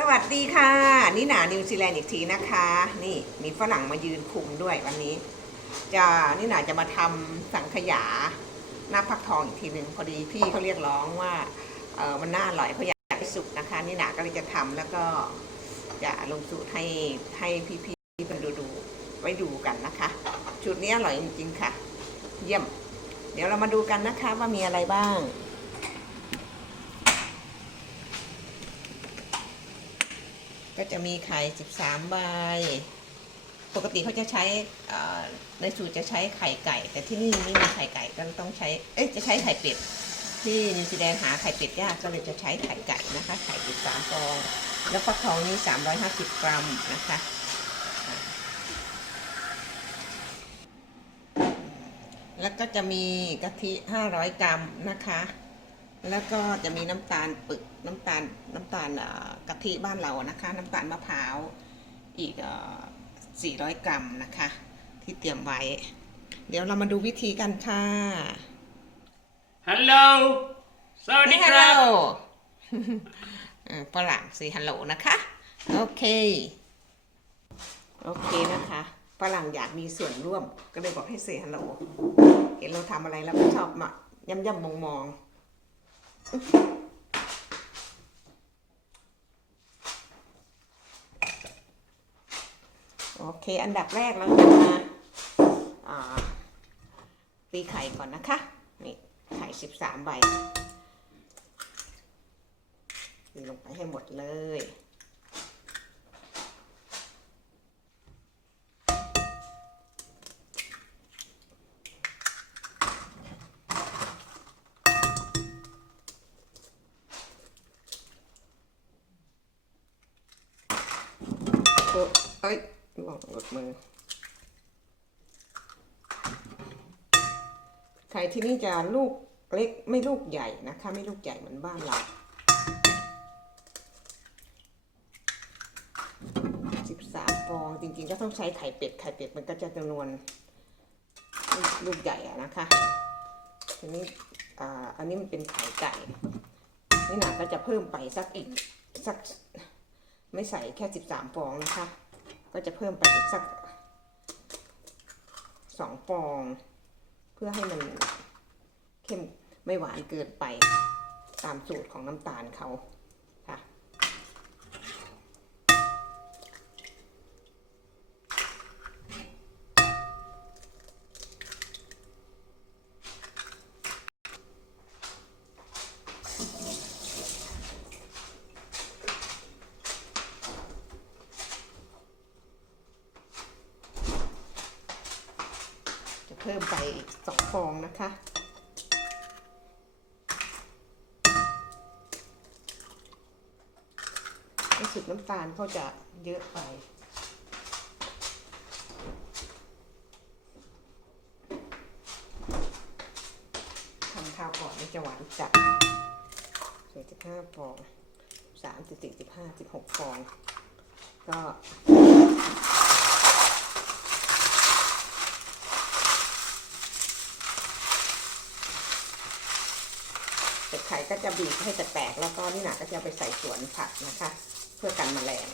สวัสดีค่ะ นี่หนานิวซีแลนด์อีกทีนะคะ นี่มีฝรั่งมายืนคุมด้วยวันนี้ จะนี่หนาจะมาทำสังขยาหน้าพักทองอีกทีหนึ่งพอดีพี่เขาเรียกร้องว่าเออมันน่าอร่อยเขาอยากให้สุกนะคะ นี่หนาก็เลยจะทำแล้วก็จะลงสูตรให้ให้พี่ๆเป็นดูดูๆไว้ดูกันนะคะชุดนี้อร่อยจริงๆค่ะ เยี่ยม เดี๋ยวเรามาดูกันนะคะว่ามีอะไรบ้าง ก็จะมีไข่ 13 ใบ ปกติเขาจะใช้ในสูตรจะใช้ไข่ไก่ แต่ที่นี่ไม่มีไข่ไก่ก็ต้องใช้ เอ๊ะจะใช้ไข่เป็ด ที่นิวซีแลนด์หาไข่เป็ดยากก็เลยจะใช้ไข่ไก่นะคะ ไข่13ฟอง แล้วฟักทองนี่350 กรัมนะคะแล้วก็จะมีกะทิ 500 กรัมนะคะ แล้วก็จะมีน้ำตาลปึกน้ำตาลน้ำตาลเอ่อกะทิบ้านเรานะคะ น้ำตาลมะพร้าวอีกเอ่อ400 กรัมนะคะ ที่เตรียมไว้ เดี๋ยวเรามาดูวิธีกันค่ะ ฮัลโหล สวัสดีคฮัลรับโหลเอ่อฝรั่งสีฮัลโหลนะคะ โอเค โอเคนะคะฝรั่งอยากมีส่วนร่วมก็เลยบอกให้เซฮัลโหล เห็นเราทำอะไรแล้วก็ชอบมาย่ำย่ำมองมองๆ โอเค อันดับแรกเราจะมาตีไข่ก่อนนะคะ นี่ไข่สิบสามใบตีลงไปให้หมดเลย อ้เอ้ยล่วงหลุดมือ ไข่ที่นี่จะลูกเล็กไม่ลูกใหญ่นะคะ ไม่ลูกใหญ่เหมือนบ้านเราสิบสามฟองจริงๆ ก็ต้องใช้ไข่เป็ด ไข่เป็ดมันก็จะจำนวนลูกใหญ่อะนะคะ ทีนี้อ่าอันนี้มันเป็นไข่ไก่ นี่หนาก็จะเพิ่มไปสักอีกสักไม่ใส่แค่สิบสามฟองนะคะ ก็จะเพิ่มไปอีกสักสองฟอง เพื่อให้มันเข้มไม่หวานเกินไปตามสูตรของน้ำตาลเขาค่ะ จะเพิ่มไปอีกสองฟองนะคะ รู้สึกน้ำตาลเขาจะเยอะไป ทำข้าวก่อนมันจะหวานจัดสี่สิบห้าฟองสามสิบสี่สิบห้าสิบหกฟอง ก็ เป็ด ไข่ก็จะบีบให้แตกๆแล้วก็นี่หนาก็จะไปใส่สวนผักนะคะ เพื่อกันแมลง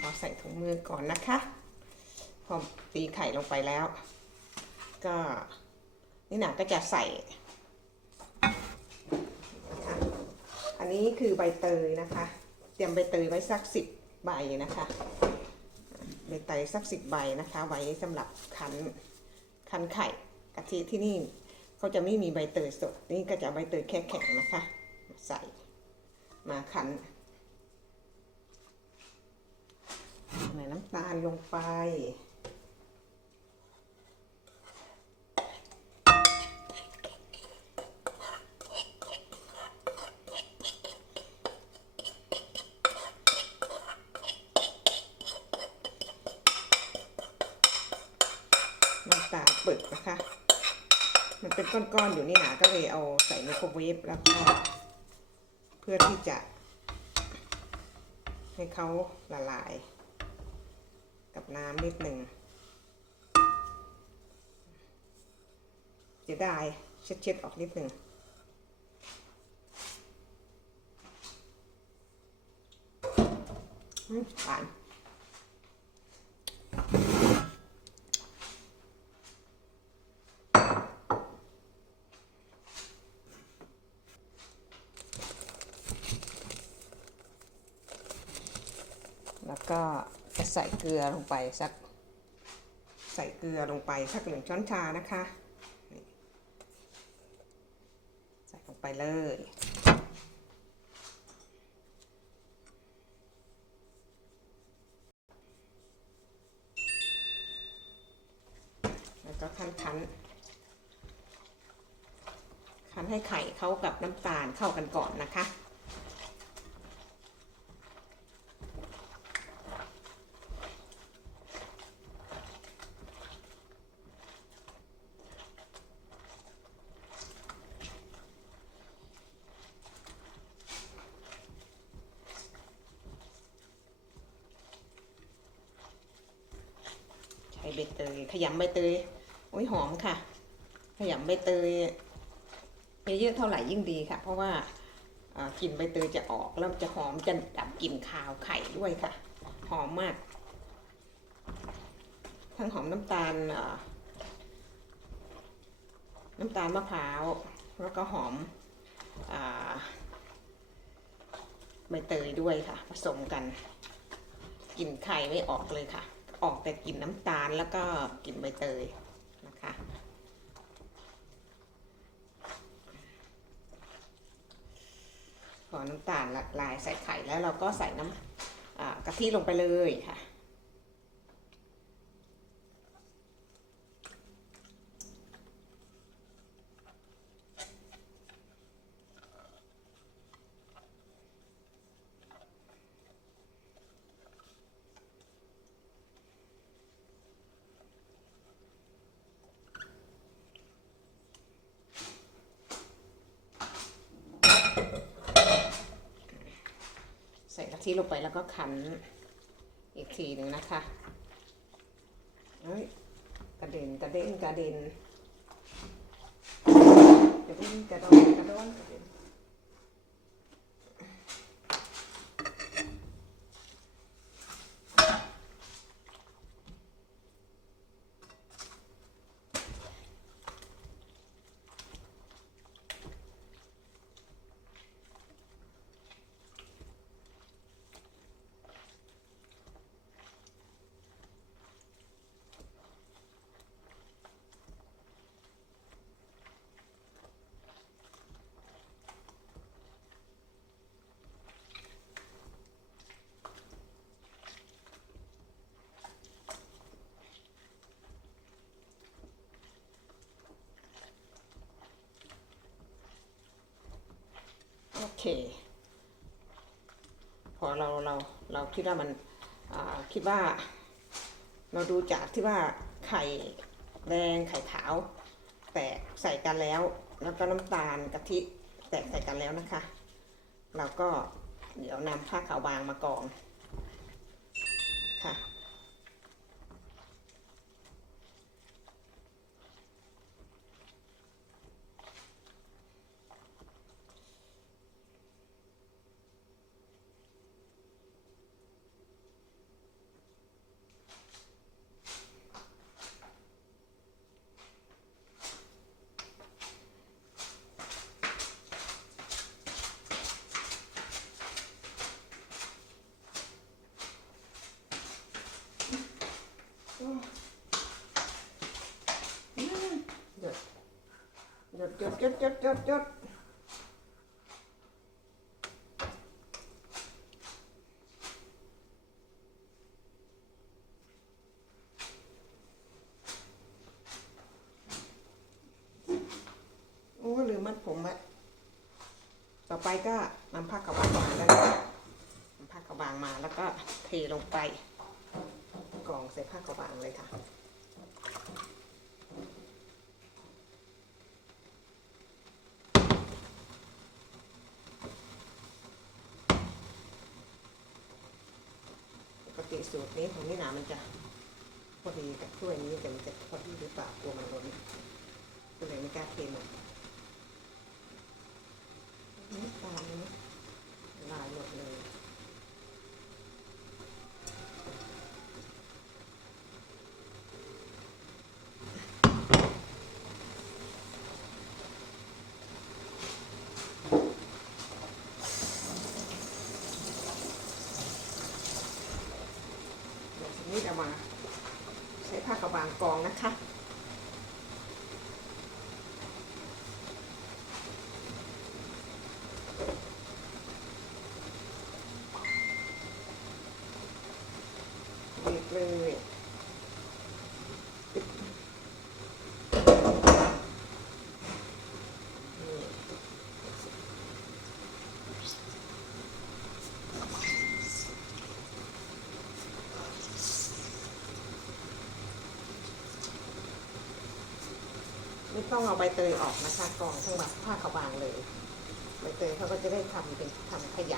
ขอใส่ถุงมือก่อนนะคะ พอตีไข่ลงไปแล้ว ก็ นี่หนาก็จะใส่นะคะอันนี้คือใบเตยนะคะ เตรียมใบเตยไว้สักสิบใบนะคะใบเตยสักสิบใบนะคะ ไว้สำหรับคั้นคั้นไข่กะทิที่นี่เขาจะไม่มีใบเตยสด นี่ก็จะใบเตยแค่แข็งนะคะใส่มาคั้นใส่น้ำตาลลงไปำตาลปึกนะคะ มันเป็นก้อนๆอยู่นี่หนาก็เลยเอาใส่ไมโครเวฟแล้วก็เพื่อที่จะ ให้เขาละลาย กับน้ำนิดหนึ่งจะได้เช็ดๆออกนิดหนึ่งอืมหวาน แล้วก็จะใส่เกลือลงไปสัก ใส่เกลือลงไปสักหนึ่งช้อนชานะคะ ใส่ลงไปเลยแล้วก็คั้นคั้นคั้นให้ไข่เข้ากับน้ำตาลเข้ากันก่อนนะคะ ใบเตยขยำใบเตยโอ้ยหอมค่ะ ขยำใบเตยเยอะๆเท่าไหร่ยิ่งดีค่ะ เพราะว่ากลิ่นใบเตยจะออกแล้วจะหอมจะดับกลิ่นคาวไข่ด้วยค่ะ หอมมาก ทั้งหอมน้ำตาลน้ำตาลมะพร้าวแล้วก็หอมอใบเตยด้วยค่ะ ผสมกันกลิ่นไข่ไม่ออกเลยค่ะ ออกแต่กลิ่นน้ำตาลแล้วก็กลิ่นใบเตยนะคะพอน้ำตาลละลายใส่ไข่แล้วเราก็ใส่น้ำกะทิลงไปเลยค่ะ ใส่กะทิลงไปแล้วก็ขันอีกทีหนึ่งนะคะเฮ้ยกระเด็นกระเด็นกระเด็นเด็นกระดอนกระดนกระโดน พอเราเราเราคิดว่ามันคิดว่า เราดูจากที่ว่าไข่แดงไข่ขาว แตกใส่กันแล้ว แล้วก็น้ำตาลกะทิแตกใส่กันแล้วนะคะ เราก็เดี๋ยวนำผ้าขาวบางมากองค่ะ หยด หยดหยดหยดหยดหยดหยดโอ้ลืมมัดผมไว้ต่อไปก็นำผ้ากระบางมาแล้วนะคะนำผ้ากระบางมาแล้วก็เทลงไปกรองใส่ผ้ากระบางเลยค่ะ สูตรนี้ของนี่นามันจะพอดีกับถ้วยนี้แต่มันจะพอดีหรือเปล่ากลัวมันล้นก็เลยไม่กล้าเทมันตามนี้ลายหมดเลย เดี๋ยวที นี้จะมา ใช้ผ้ากระบางกองนะคะ บีบเลยนี่ ไม่ต้องเอาใบเตยออกนะคะกองทั้งหมดผ้าขาวบางเลยใบเตยเขาก็จะได้ทำเป็นทำขย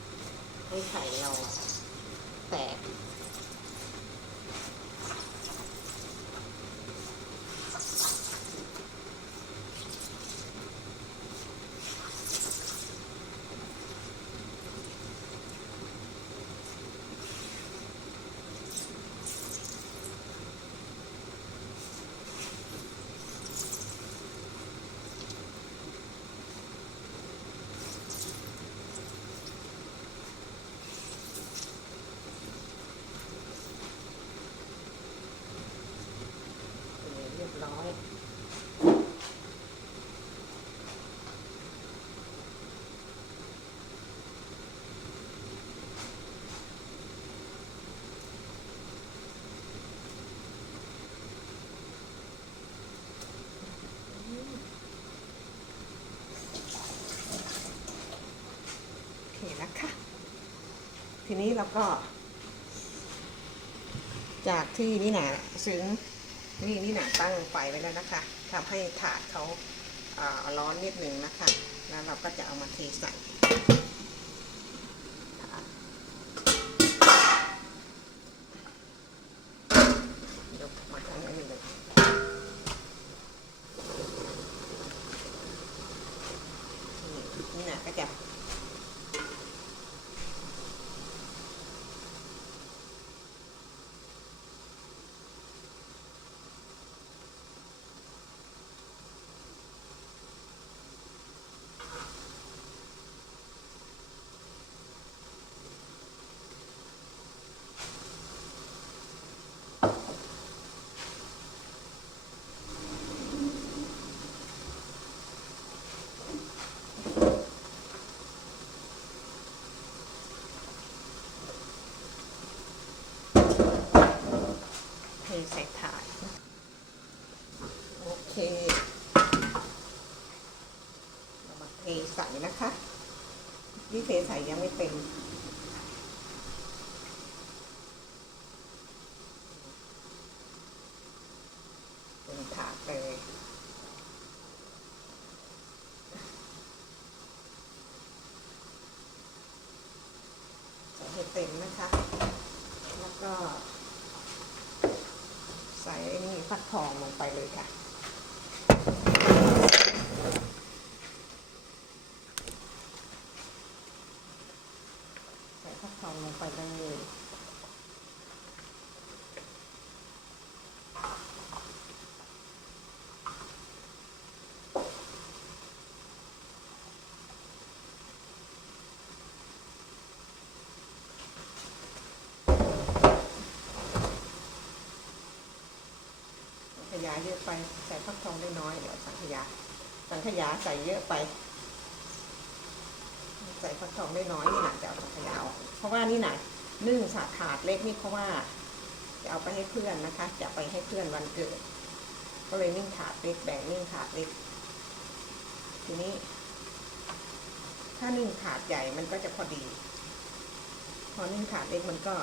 ำให้ไข่เราแตก เรียบร้อย โอเคนะคะ ทีนี้เราก็ จากที่นี่หนาซึ้งนี่นี่หนาตั้งไฟไว้แล้วนะคะทำให้ถาดเขาอ่าร้อนนิดหนึ่งนะคะ แล้วเราก็จะเอามาเทใส่ถาดยกมาทั้งนี้เลยนี่นี่หนาก็จะ เทใส่ถาดโอเคเรามาเทใส่นะคะนี่ เทใส่ยังไม่เต็มเป็นถาดเลยใส่ให้เต็มนะคะ แล้วก็ ใส่นี่ฟักทองลงไปเลยค่ะ ใส่ฟักทองลงไปเลยสังขยา เยอะไป ใส่ฟักทองได้น้อยเดี๋ยวสังขยา สังขยาใส่เยอะไป ใส่ฟักทองได้น้อยนี่หนาจะเอาสังขยาออกเพราะว่านี่หนานึ่งสาถาดเล็กนี่เพราะว่าจะเอาไปให้เพื่อนนะคะ จะไปให้เพื่อนวันเกิด ก็เลยนึ่งถาดเล็กแบ่งนึ่งถาดเล็ก ทีนี้ ถ้านึ่งถาดใหญ่มันก็จะพอดี พอนึ่งถาดเล็กมันก็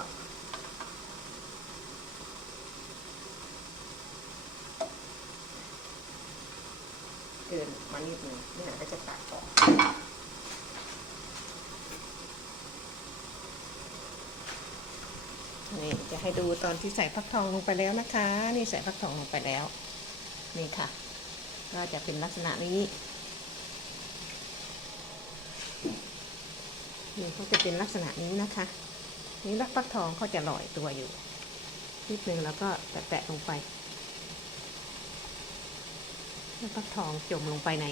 เกินมานิดหนึ่งนี่หนาก็จะตัดออกนี่จะให้ดูตอนที่ใส่ฟักทองลงไปแล้วนะคะ นี่ใส่ฟักทองลงไปแล้ว นี่ค่ะ ก็จะเป็นลักษณะนี้นี่เขาจะเป็นลักษณะนี้นะคะ นี่ลักฟักทองเขาจะลอยตัวอยู่นิดนึงแล้วก็แตะๆลงไป แล้วฟักทองจมลงไปใน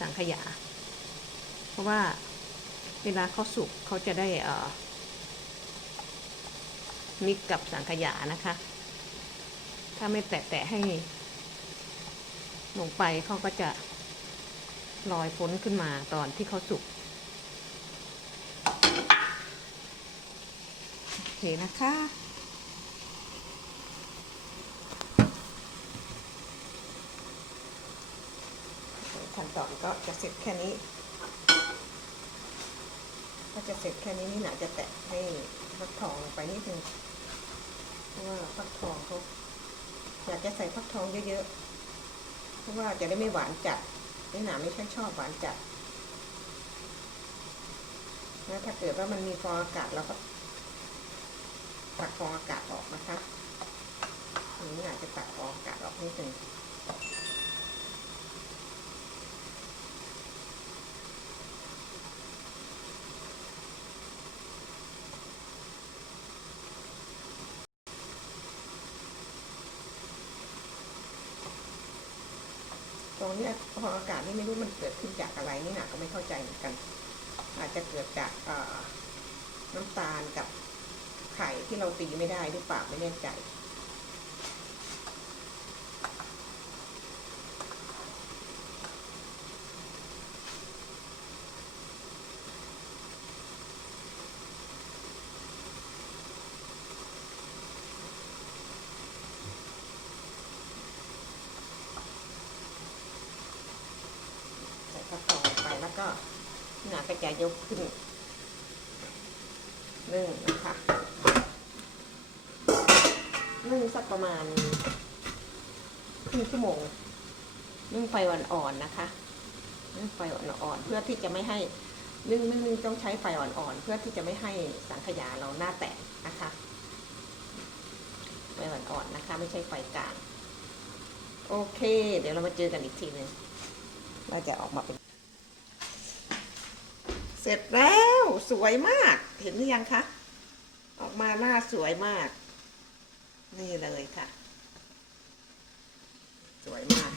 สังขยา เพราะว่าเวลาเขาสุกเขาจะได้เออมิกกับสังขยานะคะ ถ้าไม่แตะๆให้ลงไปเขาก็จะลอยพ้นขึ้นมาตอนที่เขาสุกโอเคนะคะขั้นตอน ก็จะเสร็จแค่นี้ ก็จะเสร็จแค่นี้นี่หนาจะแตะให้ฟักทองลงไปนิดนึงเพราะว่าฟักทองเขาอยากจะใส่ฟักทองเยอะๆ เพราะว่าจะได้ไม่หวานจัดนี่หนาไม่ค่อยชอบหวานจัดนะถ้าเกิดว่ามันมีฟองอากาศเราก็ตักฟองอากาศออกนะคะอันนี้อาจจะตักฟองอากาศออกนิดหนึ่ง นี้พออากาศนี่ไม่รู้มันเกิดขึ้นจากอะไรนี่หนะก็ไม่เข้าใจเหมือนกัน อาจจะเกิดจากน้ำตาลกับไข่ที่เราตีไม่ได้หรือเปล่าไม่แน่ใจ ใส่ข้าวตอกไปแล้วก็หนาก็จะยกขึ้นนึ่งนะคะนึ่งสัก ประมาณครึ่งชั่วโมงนึ่งไฟอ่อนๆนะคะนึ่งไฟอ่อนๆเพื่อที่จะไม่ให้นึ่งนึ่งนึ่งต้องใช้ไฟอ่อนๆเพื่อที่จะไม่ให้สังขยาเราหน้าแตกนะคะไฟอ่อนๆนะคะ ไม่ใช่ไฟกลางโอเค เดี๋ยวเรามาเจอกันอีกทีหนึ่งว่าจะออกมาเป็น เสร็จแล้วสวยมาก เห็นหรือยังคะ ออกมาหน้าสวยมาก นี่เลยค่ะ สวยมาก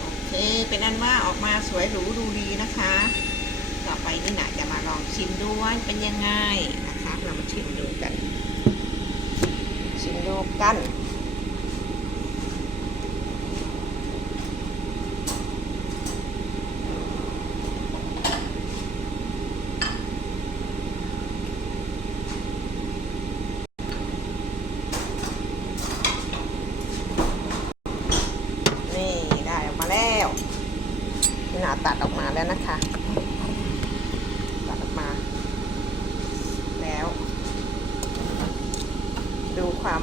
โอเคเป็นอันว่าออกมาสวยหรูดูดีนะคะ ต่อไปนี่นะจะมาลองชิมดูว่าเป็นยังไงนะคะ เรามาชิมดูกัน ชิมดูกันนี่ได้ออกมาแล้วนี่นา ตัดออกมาแล้วนะคะ ตัดออกมา แล้ว ดูความ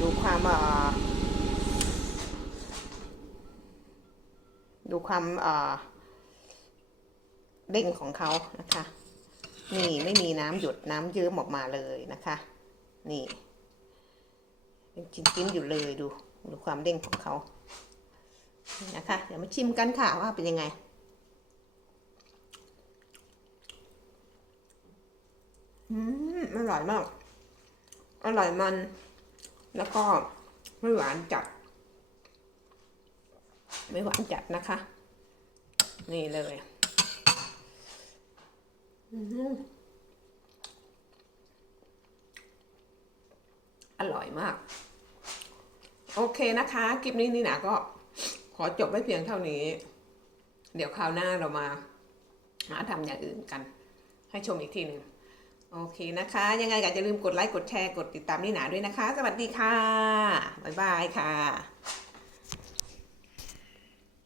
ดูความเอ่อดูความเอ่อเด้งของเขานะคะ นี่ไม่มีน้ำหยดน้ำเยิ้มออกมาเลยนะคะ นี่เป็นชิ้นๆอยู่เลยดู ดูความเด้งของเขา นะคะ เดี๋ยวมาชิมกันค่ะว่าเป็นยังไง อืมอร่อยมาก อร่อยมัน แล้วก็ไม่หวานจัด ไม่หวานจัดนะคะ นี่เลยอืมอร่อยมาก โอเคนะคะ คลิปนี้นี่นะก็ ขอจบไว้เพียงเท่านี้ เดี๋ยวคราวหน้าเรามาหาทำอย่างอื่นกัน ให้ชมอีกทีหนึ่งโอเคนะคะ ยังไงก็อย่าลืมกดไลค์กดแชร์กดติดตามนี่หนาด้วยนะคะ สวัสดีค่ะ บ๊ายบายค่ะ